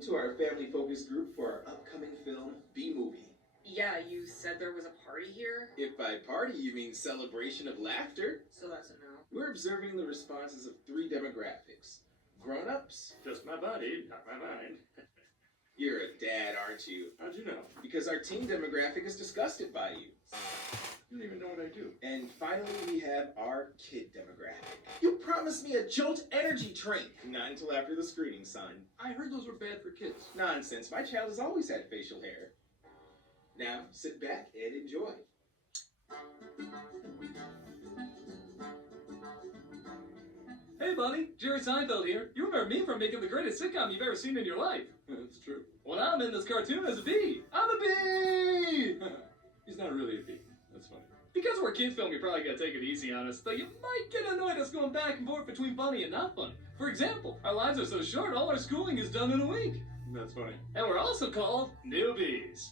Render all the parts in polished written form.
welcome to our family focus group for our upcoming film, B-Movie. Yeah, you said there was a party here? If by party you mean celebration of laughter. So that's a no. We're observing the responses of 3 demographics. Grown-ups. Just my body, not my mind. You're a dad, aren't you? How'd you know? Because our teen demographic is disgusted by you. You don't even know what I do. And finally, we have our kid demographic. You promised me a Jolt energy drink. Not until after the screening, son. I heard those were bad for kids. Nonsense. My child has always had facial hair. Now, sit back and enjoy. Hey, Bunny, Jerry Seinfeld here. You remember me from making the greatest sitcom you've ever seen in your life. That's true. Well, I'm in this cartoon as a bee. I'm a bee! He's not really a bee. That's funny. Because we're a kid film, you're probably gonna take it easy on us, though you might get annoyed us going back and forth between funny and not funny. For example, our lives are so short, all our schooling is done in a week. That's funny. And we're also called newbies.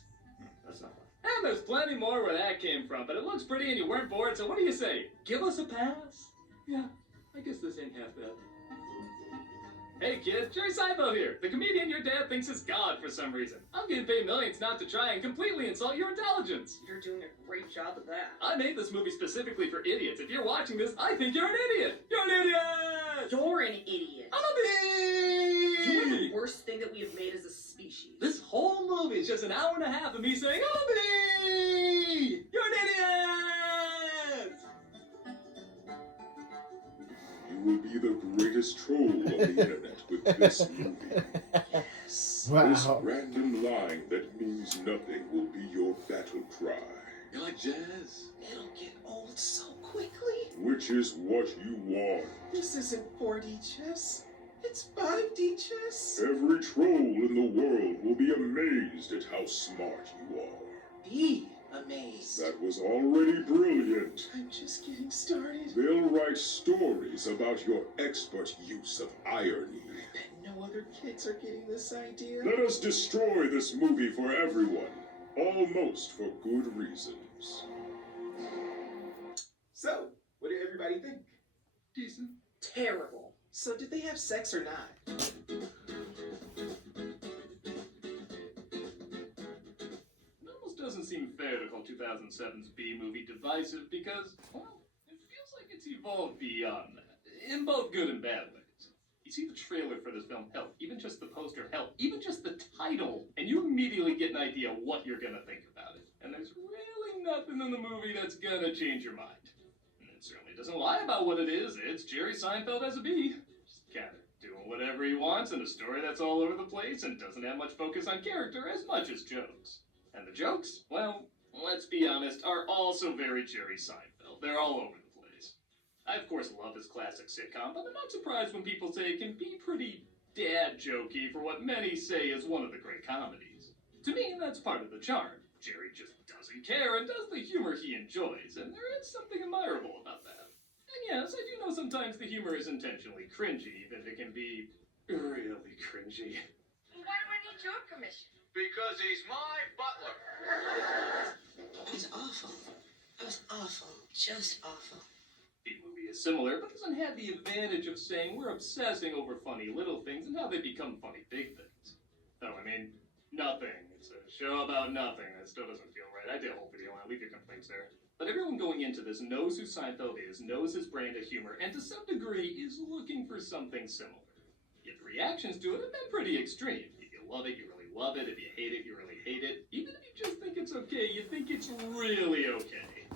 That's not funny. And there's plenty more where that came from, but it looks pretty and you weren't bored, so what do you say? Give us a pass? Yeah, I guess this ain't half bad. Hey kids, Jerry Seinfeld here, the comedian your dad thinks is God for some reason. I'm getting paid millions not to try and completely insult your intelligence. You're doing a great job of that. I made this movie specifically for idiots. If you're watching this, I think you're an idiot. You're an idiot! You're an idiot. I'm a bee! You're the worst thing that we have made as a species. This whole movie is just an hour and a half of me saying, I'm a bee! You're an idiot! You will be the greatest troll on the internet with this movie. Yes. Wow. This random line that means nothing will be your battle cry, You like jazz? It'll get old so quickly. which is what you want. This isn't 4D chess. It's 5D chess. Every troll in the world will be amazed at how smart you are. Be amazed. That was already brilliant. I'm just getting started. They'll write stories about your expert use of irony. I bet no other kids are getting this idea. Let us destroy this movie for everyone, almost for good reasons. So, what did everybody think? Decent. Terrible. So, did they have sex or not? It almost doesn't seem fair to call 2007's B-movie divisive because, well, it feels like it's evolved beyond that, in both good and bad ways. You see the trailer for this film, hell, even just the poster, hell, even just the title, and you immediately get an idea what you're gonna think about it. And there's really nothing in the movie that's gonna change your mind. And it certainly doesn't lie about what it is. It's Jerry Seinfeld as a bee. Just kind of doing whatever he wants in a story that's all over the place and doesn't have much focus on character as much as jokes. And the jokes, well, let's be honest, are also very Jerry Seinfeld. They're all over the place. I, of course, love his classic sitcom, but I'm not surprised when people say it can be pretty dad jokey for what many say is one of the great comedies. To me, that's part of the charm. Jerry just doesn't care and does the humor he enjoys, and there is something admirable about that. And yes, I do know sometimes the humor is intentionally cringy, that it can be really cringy. Why do I need your permission? Because he's my butler. It was awful. It was awful. Just awful. B-movie is similar, but doesn't have the advantage of saying we're obsessing over funny little things and how they become funny big things. No, I mean, nothing. It's a show about nothing. That still doesn't feel right. I did a whole video on it. Leave your complaints there. But everyone going into this knows who Seinfeld is, knows his brand of humor, and to some degree is looking for something similar. Yet the reactions to it have been pretty extreme. If you love it, you really love it. If you hate it, you really hate it. Even if you just think it's okay, you think it's really okay.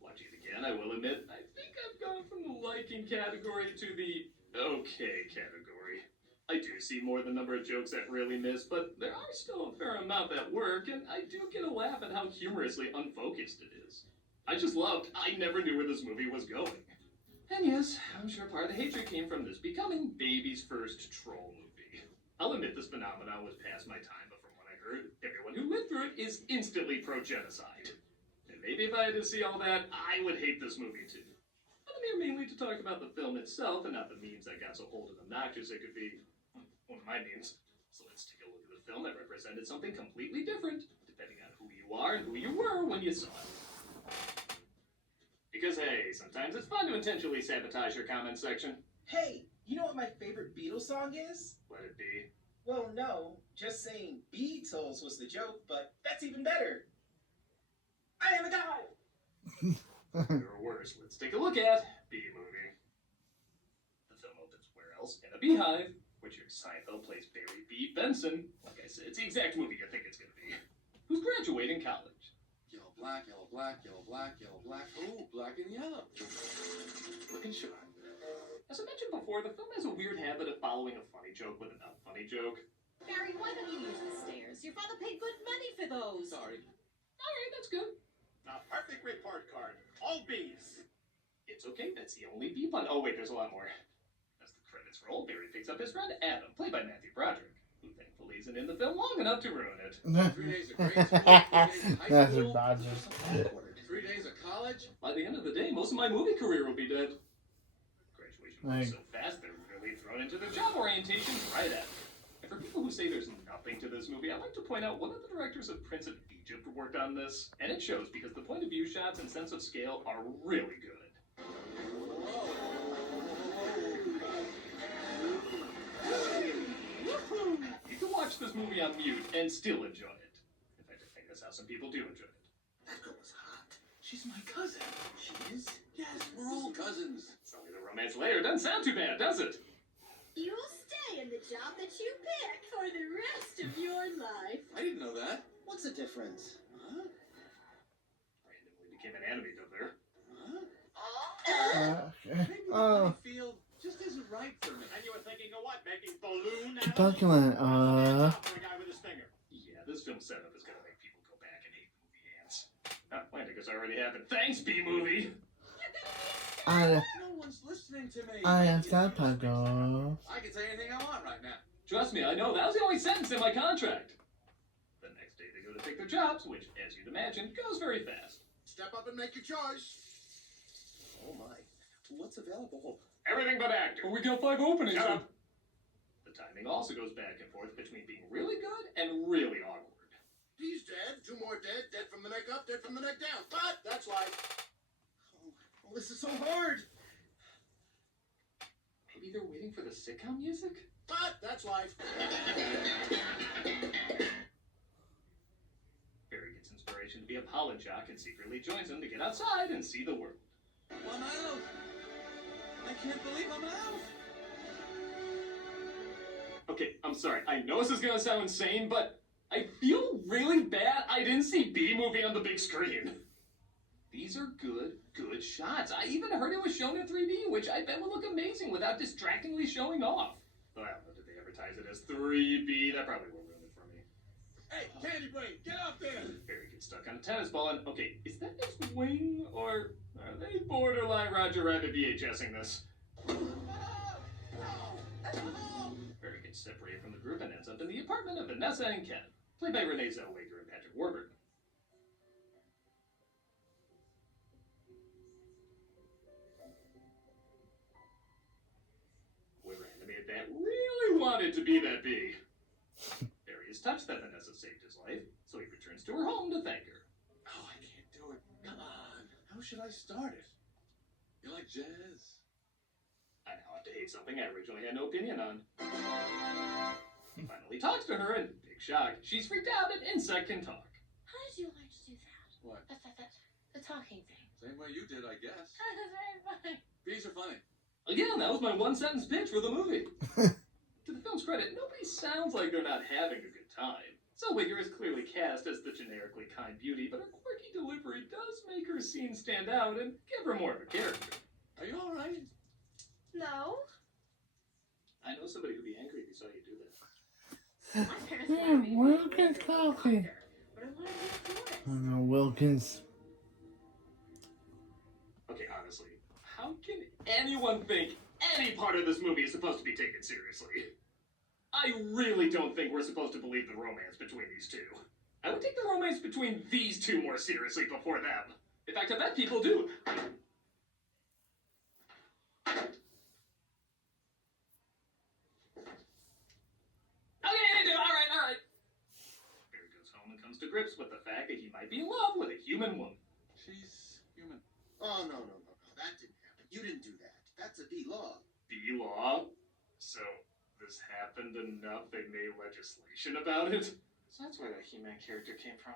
Watching it again, I will admit, I think I've gone from the liking category to the okay category. I do see more than the number of jokes that really miss, but there are still a fair amount that work, and I do get a laugh at how humorously unfocused it is. I just loved, I never knew where this movie was going. And yes, I'm sure part of the hatred came from this becoming baby's first troll movie. I'll admit this phenomenon was past my time, but from what I heard, everyone who lived through it is instantly pro-genocide. And maybe if I had to see all that, I would hate this movie too. But I'm here mainly to talk about the film itself and not the memes that got so old and obnoxious it could be one of my memes. So let's take a look at the film that represented something completely different, depending on who you are and who you were when you saw it. Because hey, sometimes it's fun to intentionally sabotage your comment section. Hey, you know what my favorite Beatles song is? Let it be. Well, no, just saying Beatles was the joke, but that's even better. I am a guy! There are worse. Let's take a look at B-movie. The film opens where else? In a beehive, where Jerry Seinfeld plays Barry B. Benson. Like I said, it's the exact movie you think it's going to be. Who's graduating college. Yellow, black, yellow, black, yellow, black, yellow, black. Ooh, black and yellow. Looking sharp. As I mentioned before, the film has a weird habit of following a funny joke with another funny joke. Barry, why don't you use the stairs? Your father paid good money for those. Sorry. Alright, that's good. A perfect report card. All B's. It's okay, that's the only B pun. Oh wait, there's a lot more. As the credits roll, Barry picks up his friend Adam, played by Matthew Broderick, who thankfully isn't in the film long enough to ruin it. 3 days of grade school, 3 days of high That's school, Dodgers. 3 days of college. By the end of the day, most of my movie career will be dead. Graduation moves Like- so fast, they're really thrown into their job orientations right after. And for people who say there's nothing to this movie, I'd like to point out one of the directors of Prince of Egypt worked on this, and it shows because the point of view shots and sense of scale are really good. You can watch this movie on mute and still enjoy it. In fact, I think that's how some people do enjoy it. That girl was hot. She's my cousin. She is? Yes, we're all cousins. Only the romance later doesn't sound too bad, does it? You'll stay in the job that you pick for the rest of your life. I didn't know that. What's the difference? Huh? Randomly became an enemy over there. Huh? Okay. Maybe the Oh, funny field just isn't right for me. And you were thinking of what? Making balloon document. For a guy with his finger. Yeah, this film setup is gonna make people go back and hate movie ants. My because already happened. Thanks, B-movie! I No one's listening to me. am Pago. I can say anything I want right now. Trust me, I know, that was the only sentence in my contract. The next day they go to take their jobs, which, as you'd imagine, goes very fast. Step up and make your choice. Oh my. What's available? Everything but actor. But we got 5 openings. Shut up. The timing also goes back and forth between being really good and really awkward. He's dead. 2 more dead. Dead from the neck up, dead from the neck down. But that's life. Oh, this is so hard. Maybe they're waiting for the sitcom music? But that's life. Barry gets inspiration to be a pollen jock and secretly joins them to get outside and see the world. I'm out. I can't believe I'm out. Okay, I'm sorry. I know this is gonna sound insane, but I feel really bad I didn't see B-movie on the big screen. These are good shots. I even heard it was shown in 3D, which I bet would look amazing without distractingly showing off. Though I don't know, did they advertise it as 3B? That probably will ruin it for me. Hey, Candy Brain, get up there. Barry gets stuck on a tennis ball and, okay, is that his wing, or are they borderline Roger Rabbit VHSing this? Barry gets separated from the group and ends up in the apartment of Vanessa and Ken, played by Renee Zellweger and Patrick Warburton. Whoever animated that really wanted to be that bee. Barry is touched that Vanessa saved his life, so he returns to her home to thank her. Oh, I can't do it. Come on. How should I start it? You like jazz? I now have to hate something I originally had no opinion on. He finally talks to her, and big shock, she's freaked out and Insect can talk. How did you learn to do that? What? The talking thing. Same way you did, I guess. That's very funny. Bees are funny. Again, that was my one-sentence pitch for the movie. To the film's credit, nobody sounds like they're not having a good time. Zellweger is clearly cast as the generically kind beauty, but her quirky delivery does make her scene stand out and give her more of a character. Are you all right? No. I know somebody who'd be angry if he saw you do that. My parents wanted me to be a Wilkins doctor, coffee. but I wanted to be a florist. I don't know, Wilkins. Okay, honestly, how can anyone think any part of this movie is supposed to be taken seriously? I really don't think we're supposed to believe the romance between these two. I would take the romance between these two more seriously before them. In fact, I bet people do. Okay, they do. All right. Barry goes home and comes to grips with the fact that he might be in love with a human woman. She's human. Oh, no. That didn't happen. You didn't do that. That's a B-law. B-law. So, this this happened enough they made legislation about it. So that's where the He-Man character came from.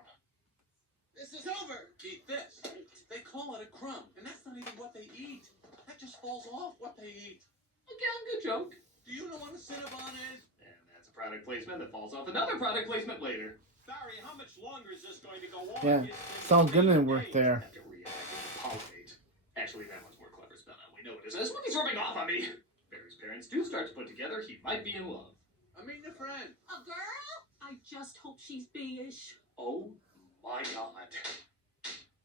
This is over. Eat this. They call it a crumb, and that's not even what they eat. That just falls off what they eat. Again, good joke. Do you know what a Cinnabon is? And that's a product placement that falls off another product placement later. Barry, how much longer is this going to go on? Yeah, Saul Goodman worked there. After reacting to pollinate. Actually, that one's more clever spell out. We know it is. This movie's rubbing off on me. Barry's parents do start to put together he might be in love. I mean, a friend. A girl? I just hope she's B-ish. Oh my god.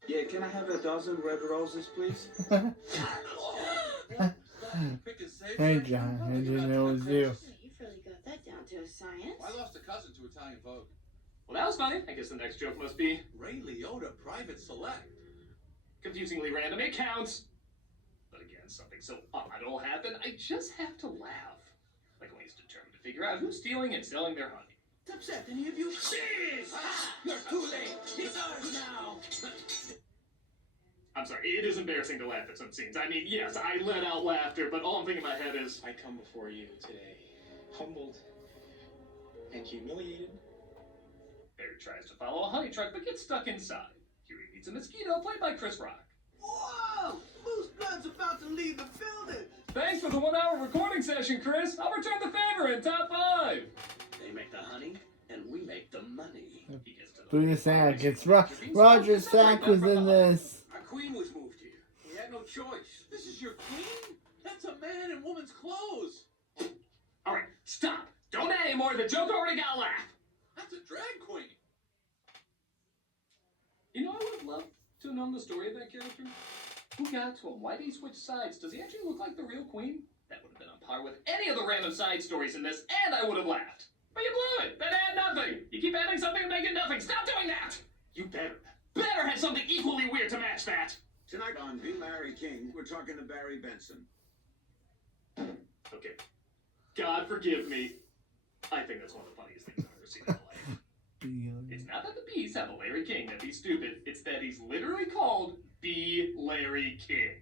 Yeah, can I have a dozen red roses, please? Pick a safe. Hey, John, I didn't know it was you. You've really got that down to a science. I lost a cousin to Italian Vogue. Well, that was funny. I guess the next joke must be Ray Liotta, Private Select. confusingly random. It counts. But again, something so odd will happen, I just have to laugh. Like when he's determined to figure out who's stealing and selling their honey. Upset any of you? Jeez! You're too late. It's ours now. I'm sorry, it is embarrassing to laugh at some scenes. I mean, yes, I let out laughter, but all I'm thinking in my head is, I come before you today, humbled and humiliated. Barry tries to follow a honey truck, but gets stuck inside. Here he meets a mosquito, played by Chris Rock. Whoa! Moose Blood's about to leave the building. Thanks for the 1 hour recording session, Chris. I'll return the favor in top 5. They make the honey, and we make the money. He gets to the Do you sack? It's Roger Sack was in this. Our queen was moved here. We had no choice. This is your queen? That's a man in woman's clothes. All right, stop. Don't add anymore. The joke already got a laugh. That's a drag queen. You know, I would have loved to have known the story of that character. Who got to him? Why did he switch sides? Does he actually look like the real queen? That would have been on par with any of the random side stories in this, and I would have laughed. But you blew it. That add nothing. You keep adding something and making nothing. Stop doing that. You better have something equally weird to match that. Tonight on Be Larry King, we're talking to Barry Benson. Okay. God forgive me. I think that's one of the funniest things I've ever seen in my life. It's not that the bees have a Larry King, that'd be stupid. It's that he's literally called B. Larry King.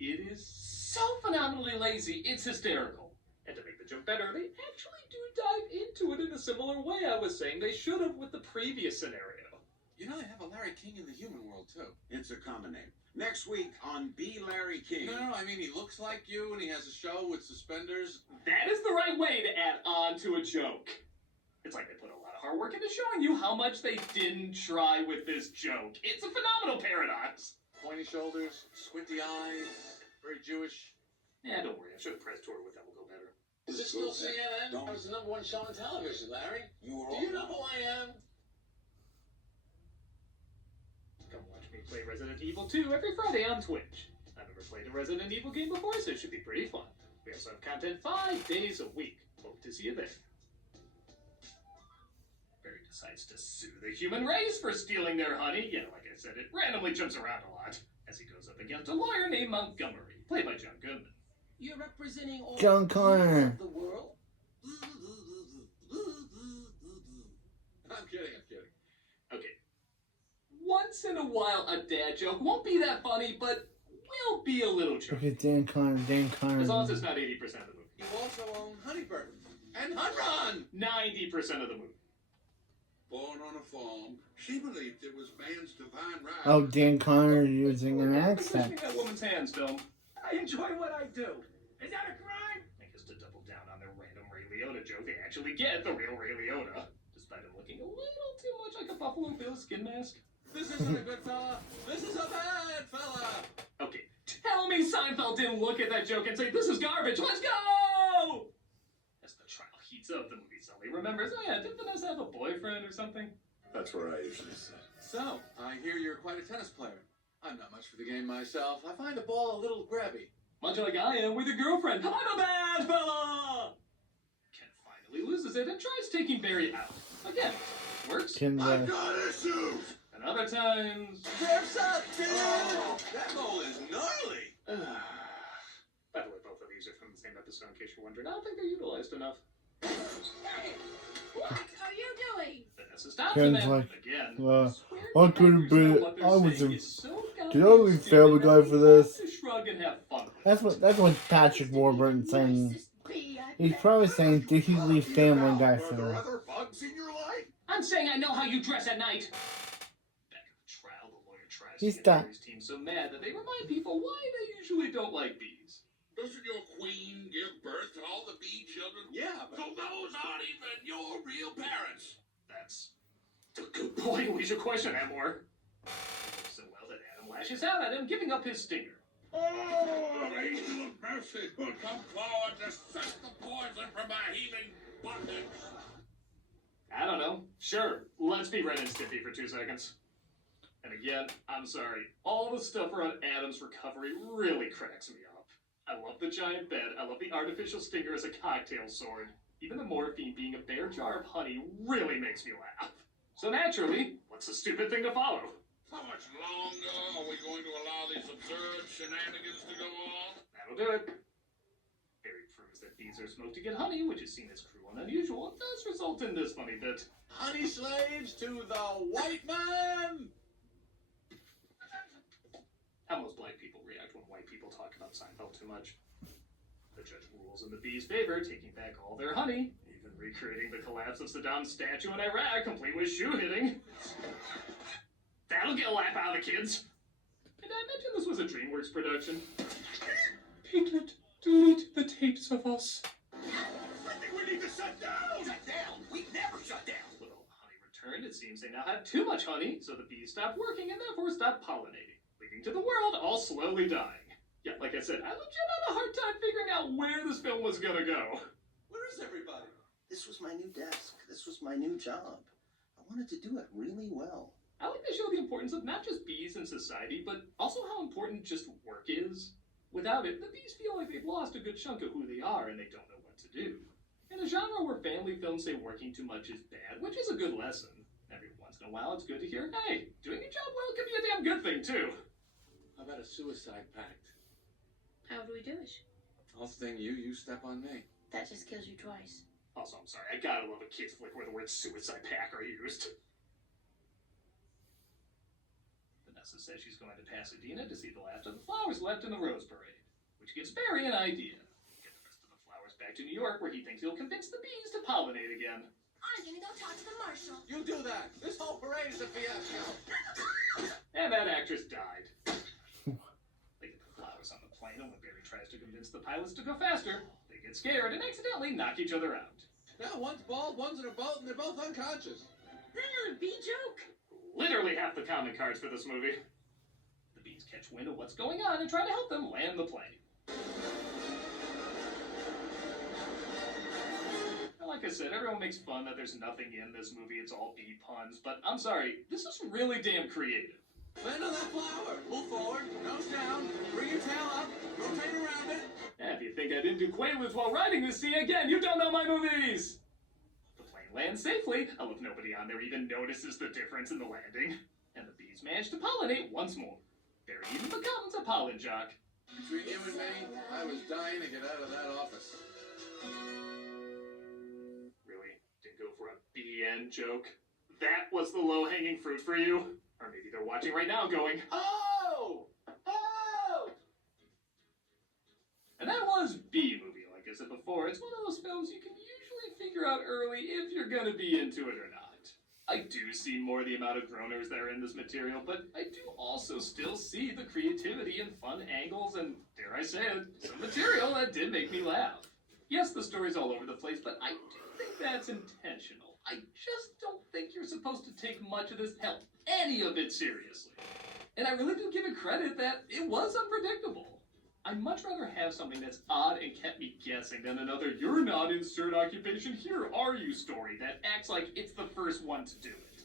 It is so phenomenally lazy, it's hysterical. And to make the joke better, they actually do dive into it in a similar way I was saying they should have with the previous scenario. You know, they have a Larry King in the human world, too. It's a common name. Next week on Be Larry King. No, I mean, he looks like you, and he has a show with suspenders. That is the right way to add on to a joke. It's like they put a lot of hard work into showing you how much they didn't try with this joke. It's a phenomenal paradox. Pointy shoulders, squinty eyes, very Jewish. Yeah, don't worry. I'm sure the press tour with that will go better. Is this still CNN? That was the #1 show on television, Larry. Do you know who I am? Come watch me play Resident Evil 2 every Friday on Twitch. I've never played a Resident Evil game before, so it should be pretty fun. We also have content 5 days a week. Hope to see you there. Barry decides to sue the human race for stealing their honey. Yeah, like I said, it randomly jumps around a lot as he goes up against a lawyer named Montgomery, played by John Goodman. You're representing all John Connor. of the world. I'm kidding. Okay. Once in a while, a dad joke won't be that funny, but will be a little Look joke. at Dan Connor. As long as it's not 80% of the movie. You also own Honeybird and Hunrun. 90% of the movie. Born on a farm, she believed it was man's divine right. Oh, Dan Connor using an Pushing accent. that woman's hands, film. I enjoy what I do. Is that a crime? I guess to double down on their random Ray Liotta joke, they actually get the real Ray Liotta, despite him looking a little too much like a Buffalo Bill skin mask. This isn't a good fella. This is a bad fella. Okay, tell me Seinfeld didn't look at that joke and say, "This is garbage, let's go!" As the trial heats up, the movie suddenly remembers, oh yeah, didn't Vanessa have a boyfriend or something? That's where I usually sit. So, I hear you're quite a tennis player. I'm not much for the game myself. I find the ball a little grabby. Much like I am with your girlfriend. I'm a bad fella! Ken finally loses it and tries taking Barry out. Again, works. Can I've got issues. And other times... There's a that ball is gnarly. By the way, both of these are from the same episode, in case you're wondering. I don't think they're utilized enough. Hey, what are you doing? Vanessa stops Ken's him like, again. I couldn't be. I was a totally Family Guy for this. Shrug and have fun. That's what Patrick Warburton saying. Racist biatch. He's probably saying, did he leave Family Guy Are there film? other bugs in your life? I'm saying I know how you dress at night. Back at the trial, the lawyer tries He's to get done. Jerry's team so mad that they remind people why they usually don't like bees. Doesn't your queen give birth to all the bee children? Yeah, but so those aren't even your real parents. That's a good point. We should question that more. So well that Adam lashes out at him, giving up his stinger. Oh, angel of mercy, come forward to suck the poison from my healing bondage. I don't know. Sure, let's be Ren and Stimpy for 2 seconds. And again, I'm sorry. All the stuff around Adam's recovery really cracks me up. I love the giant bed. I love the artificial stinger as a cocktail sword. Even the morphine being a bare jar of honey really makes me laugh. So naturally, what's the stupid thing to follow? How much longer are we going to allow these absurd shenanigans to go on? That'll do it. Barry proves that bees are smoked to get honey, which is seen as cruel and unusual, and does result in this funny bit. Honey slaves to the white man! How most black people react when white people talk about Seinfeld too much. The judge rules in the bees' favor, taking back all their honey, even recreating the collapse of Saddam's statue in Iraq, complete with shoe hitting. That'll get a laugh out of the kids. Did I mention this was a DreamWorks production? Piglet, delete the tapes of us. I think we need to shut down! Shut down? We never shut down! With all the honey returned, it seems they now have too much honey, so the bees stop working and therefore stop pollinating, leading to the world all slowly dying. Yeah, like I said, I legit had a hard time figuring out where this film was gonna go. Where is everybody? This was my new desk. This was my new job. I wanted to do it really well. I like to show the importance of not just bees in society, but also how important just work is. Without it, the bees feel like they've lost a good chunk of who they are and they don't know what to do. In a genre where family films say working too much is bad, which is a good lesson, every once in a while it's good to hear, hey, doing your job well can be a damn good thing too. How about a suicide pact? How do we do it? I'll sting you, you step on me. That just kills you twice. Also, I'm sorry, I gotta love a kid's flick where the words suicide pact are used. Vanessa says she's going to Pasadena to see the last of the flowers left in the Rose Parade, which gives Barry an idea. Get the rest of the flowers back to New York, where he thinks he'll convince the bees to pollinate again. I'm gonna go talk to the marshal. You do that. This whole parade is a fiasco. And that actress died. They get the flowers on the plane, and when Barry tries to convince the pilots to go faster, they get scared and accidentally knock each other out. Now one's bald, one's in a boat, and they're both unconscious. Bee joke. Literally half the comic cards for this movie. The bees catch wind of what's going on and try to help them land the plane. Like I said, everyone makes fun that there's nothing in this movie, it's all bee puns, but I'm sorry, this is really damn creative. Land on that flower. Move forward, nose down, bring your tail up, rotate around it. And if you think I didn't do Quaaludes while riding this sea again, you don't know my movies! The plane lands safely. I love nobody on there even notices the difference in the landing. And the bees manage to pollinate once more. Barry even becomes a pollen jock. Between you and me, I was dying to get out of that office. Really? Didn't go for a BN joke? That was the low-hanging fruit for you? Or maybe they're watching right now going, oh! Oh! And that was B-movie, like I said before. It's one of those films you can usually figure out early if you're gonna be into it or not. I do see more the amount of groaners that are in this material, but I do also still see the creativity and fun angles and, dare I say it, some material that did make me laugh. Yes, the story's all over the place, but I do think that's intentional. I just don't think you're supposed to take much of this, hell, any of it seriously. And I really do give it credit that it was unpredictable. I'd much rather have something that's odd and kept me guessing than another "you're not insert occupation, here are you" story that acts like it's the first one to do it.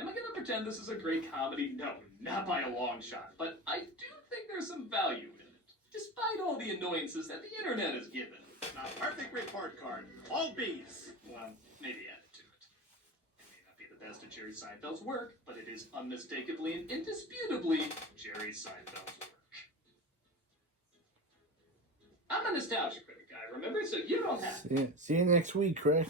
Am I gonna pretend this is a great comedy? No, not by a long shot, but I do think there's some value in it, despite all the annoyances that the internet has given. A perfect report card. All bees. Well, maybe add it to it. It may not be the best of Jerry Seinfeld's work, but it is unmistakably and indisputably Jerry Seinfeld's work. I'm a nostalgia critic guy, remember? So you don't have to. See you next week, Craig.